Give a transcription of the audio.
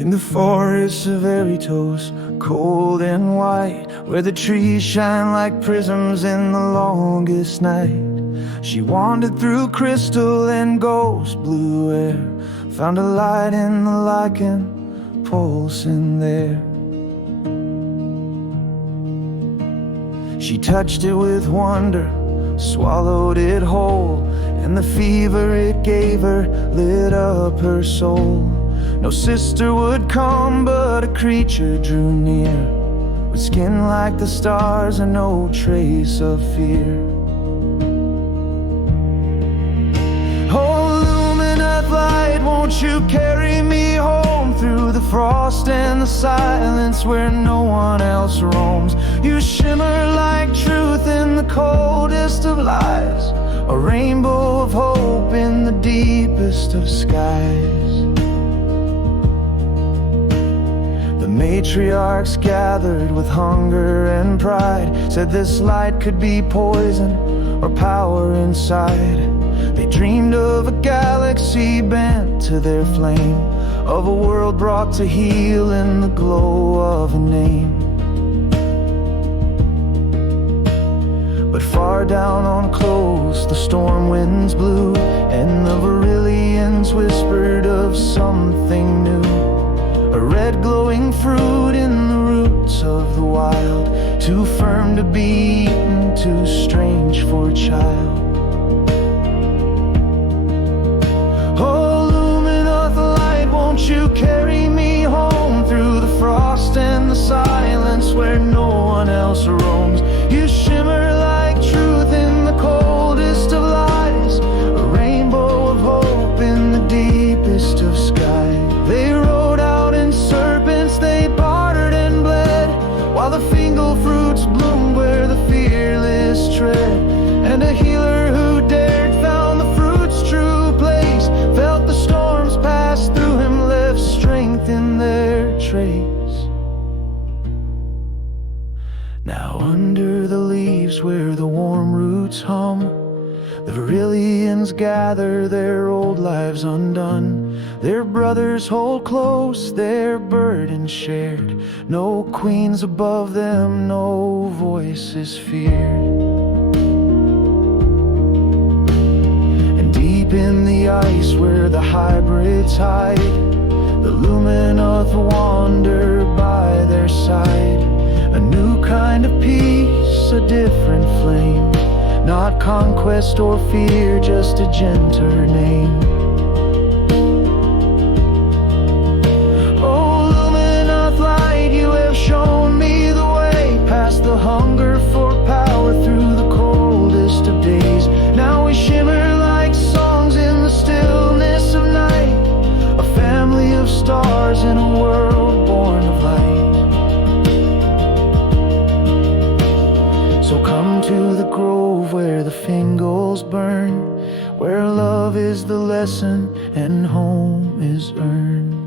In the forests of Eritos, cold and white, where the trees shine like prisms in the longest night, she wandered through crystal and ghost blue air, found a light in the lichen, pulsing there. She touched it with wonder, swallowed it whole, and the fever it gave her lit up her soul. No sister would come, but a creature drew near, with skin like the stars and no trace of fear. Oh, Luminoth light, won't you carry me home through the frost and the silence where no one else roams? You shimmer like truth in the coldest of lies, a rainbow of hope in the deepest of skies. The matriarchs gathered with hunger and pride, said this light could be poison or power inside. They dreamed of a galaxy bent to their flame, of a world brought to heal in the glow of a name. But far down on close the storm winds blew, and the Varillians whispered of something new, a red glowing fruit in the roots of the wild, too firm to be eaten, too strange for a child. Oh, Luminoth light, won't you carry me home through the frost and the silence where no one else roams? You shimmer like truth in the coldest of lies, a rainbow of hope in the deepest of skies. They rode out in serpents, they bartered and bled, while the fingal fruits bloomed where the fearless tread. And a healer who dared found the fruit's true place, felt the storms pass through him, left strength in their trace. Now under the leaves where the warm roots hum, the Varillians gather, their old lives undone. Their brothers hold close, their burdens shared, no queens above them, no voices feared. And deep in the ice where the hybrids hide, the Luminoth wander by their side. A new kind of peace, a different flame, not conquest or fear, just a gentler name. Oh, Luminoth light, you have shown me the way, past the hunger for power through the coldest of days. Now we shimmer like songs in the stillness of night, a family of stars in a world born of light. So come to the grove where the fingals burn, where love is the lesson and home is earned.